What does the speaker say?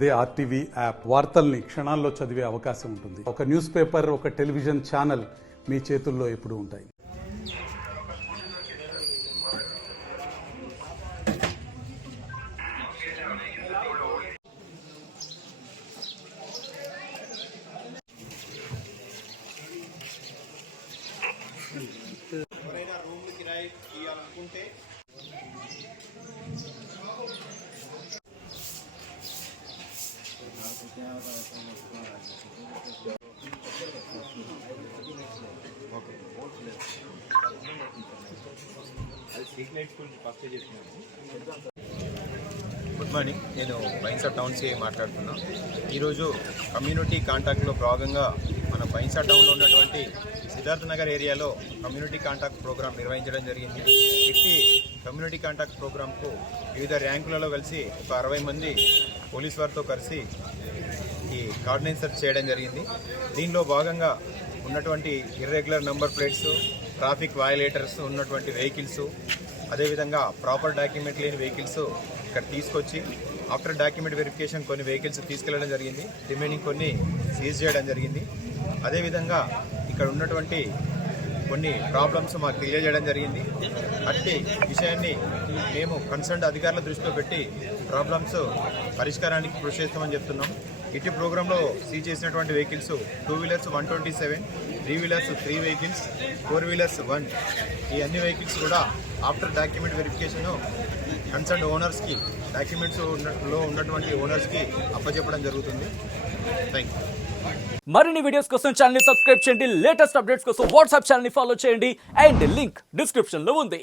అదే RTV app వార్తల్ని క్షణాల్లో చదివే అవకాశం ఉంటుంది. ఒక న్యూస్ పేపర్, ఒక టెలివిజన్ ఛానల్ మీ చేతుల్లో ఎప్పుడూ ఉంటాయి. ఎవరైనా రూమ్లు కిరాయి ఇవ్వాలనుకుంటే గుడ్ మార్నింగ్, నేను బైన్సా టౌన్ సిఐ మాట్లాడుతున్నా. ఈరోజు కమ్యూనిటీ కాంటాక్ట్లో భాగంగా మన బైన్సా టౌన్లో ఉన్నటువంటి సిద్ధార్థ నగర్ ఏరియాలో కమ్యూనిటీ కాంటాక్ట్ ప్రోగ్రాం నిర్వహించడం జరిగింది. ఇట్టి కమ్యూనిటీ కాంటాక్ట్ ప్రోగ్రాంకు వివిధ ర్యాంకులలో కలిసి ఒక 60 మంది పోలీస్ వారితో కలిసి ఈ కార్డినెన్స్ సెర్చ్ చేయడం జరిగింది. దీనిలో భాగంగా ఉన్నటువంటి ఇర్రెగ్యులర్ నెంబర్ ప్లేట్స్, ట్రాఫిక్ వయలేటర్స్ ఉన్నటువంటి వెహికల్స్, అదేవిధంగా ప్రాపర్ డాక్యుమెంట్ లేని వెహికల్స్ ఇక్కడ తీసుకొచ్చి ఆఫ్టర్ డాక్యుమెంట్ వెరిఫికేషన్ కొన్ని వెహికల్స్ తీసుకెళ్లడం జరిగింది. రిమైనింగ్ కొన్ని సీజ్ చేయడం జరిగింది. అదేవిధంగా ఇక్కడ ఉన్నటువంటి కొన్ని ప్రాబ్లమ్స్ మాకు తెలియజేయడం జరిగింది. అట్టి విషయాన్ని మేము కన్సర్న్డ్ అధికారుల దృష్టిలో పెట్టి ప్రాబ్లమ్స్ పరిష్కారానికి కృషి చేస్తామని చెప్తున్నాం. ఇట్టి ప్రోగ్రాంలో సీజ్ చేసినటువంటి vehicles 2 wheelers 127, 3 wheelers 3 vehicles, 4 wheelers 1. ఈ అన్ని వెహికల్స్ కూడా ఆఫ్టర్ డాక్యుమెంట్ వెరిఫికేషన్ కన్సర్న్డ్ ఓనర్స్కి, డాక్యుమెంట్స్లో ఉన్నటువంటి ఓనర్స్కి అప్పచెప్పడం జరుగుతుంది. Thank you. మరిన్ని వీడియోస్ కోసం ఛానల్ ని సబ్స్క్రైబ్ చేయండి. లేటెస్ట్ అప్డేట్స్ కోసం వాట్సాప్ ఛానల్ ని ఫాలో చేయండి. అండ్ లింక్ డిస్క్రిప్షన్ లో ఉంది.